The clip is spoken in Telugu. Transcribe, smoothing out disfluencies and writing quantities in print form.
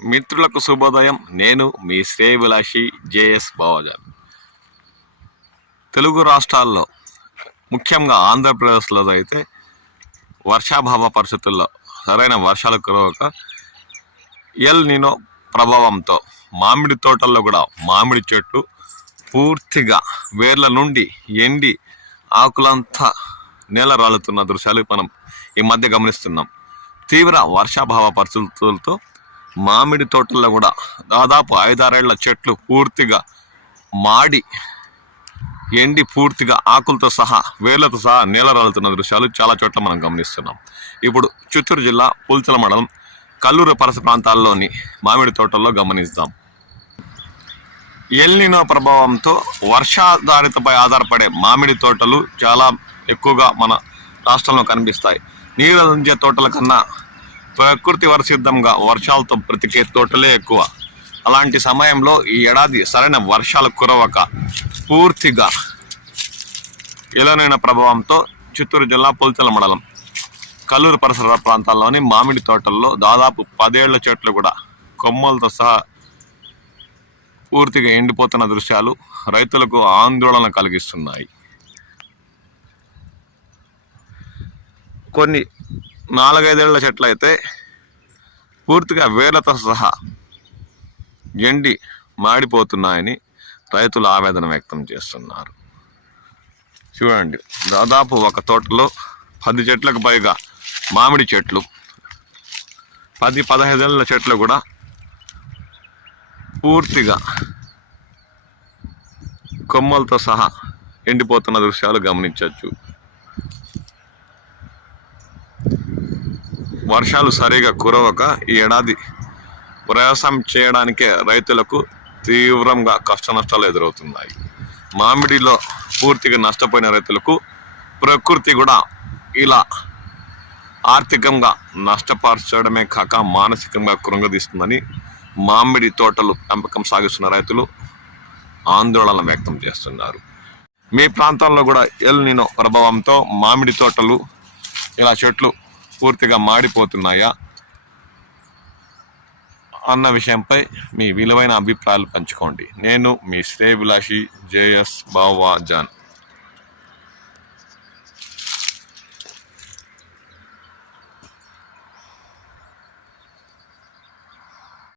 మిత్రులకు శుభోదయం. నేను మీ శ్రేయభిలాషి జేఎస్ బావాజాన్. తెలుగు రాష్ట్రాల్లో ముఖ్యంగా ఆంధ్రప్రదేశ్లో అయితే వర్షాభావ పరిస్థితుల్లో సరైన వర్షాలు కురవక ఎల్ నినో ప్రభావంతో మామిడి తోటల్లో కూడా మామిడి చెట్లు పూర్తిగా వేర్ల నుండి ఎండి ఆకులంతా నేల రాలుతున్న దృశ్యాలు మనం ఈ మధ్య గమనిస్తున్నాం. తీవ్ర వర్షాభావ పరిస్థితులతో మామిడి తోటల్లో కూడా దాదాపు 5-6 ఏళ్ల చెట్లు పూర్తిగా మాడి ఎండి పూర్తిగా ఆకులతో సహా వేర్లతో సహా నేల రాలుతున్న దృశ్యాలు చాలా చోట్ల మనం గమనిస్తున్నాం. ఇప్పుడు చిత్తూరు జిల్లా పుల్చల మండలం కల్లూరు పరిసర ప్రాంతాల్లోని మామిడి తోటల్లో గమనిస్తాం. ఎల్ నినో ప్రభావంతో వర్షాధారితపై ఆధారపడే మామిడి తోటలు చాలా ఎక్కువగా మన రాష్ట్రంలో కనిపిస్తాయి. నీరు అందించే తోటల కన్నా ప్రకృతి వరసిద్ధంగా వర్షాలతో బ్రతికే తోటలే ఎక్కువ. అలాంటి సమయంలో ఈ ఏడాది సరైన వర్షాలు కురవక పూర్తిగా ఎలనైన ప్రభావంతో చిత్తూరు జిల్లా పుల్చల మండలం కల్లూరు పరిసర ప్రాంతాల్లోని మామిడి తోటల్లో దాదాపు 10 ఏళ్ల చెట్లు కూడా కొమ్మలతో సహా పూర్తిగా ఎండిపోతున్న దృశ్యాలు రైతులకు ఆందోళన కలిగిస్తున్నాయి. కొన్ని 4-5 ఏళ్ల చెట్లు అయితే పూర్తిగా వేర్లతో సహా ఎండి మాడిపోతున్నాయని రైతులు ఆవేదన వ్యక్తం చేస్తున్నారు. చూడండి, దాదాపు ఒక తోటలో 10 చెట్లకు పైగా మామిడి చెట్లు, 10-15 ఏళ్ల చెట్లు కూడా పూర్తిగా కొమ్మలతో సహా ఎండిపోతున్న దృశ్యాలు గమనించవచ్చు. వర్షాలు సరిగా కురవక ఈ ఏడాది వ్యవసాయం చేయడానికే రైతులకు తీవ్రంగా కష్ట నష్టాలు ఎదురవుతున్నాయి. మామిడిలో పూర్తిగా నష్టపోయిన రైతులకు ప్రకృతి కూడా ఇలా ఆర్థికంగా నష్టపరచడమే కాక మానసికంగా కృంగదీస్తుందని మామిడి తోటలు పెంపకం సాగిస్తున్న రైతులు ఆందోళన వ్యక్తం చేస్తున్నారు. మీ ప్రాంతాల్లో కూడా ఎల్ నినో ప్రభావంతో మామిడి తోటలు ఇలా చెట్లు పూర్తిగా మాడిపోతున్నాయా అన్న విషయంపై మీ విలువైన అభిప్రాయాలు పంచుకోండి. నేను మీ శ్రేయభిలాషి జేఎస్ బావాజాన్.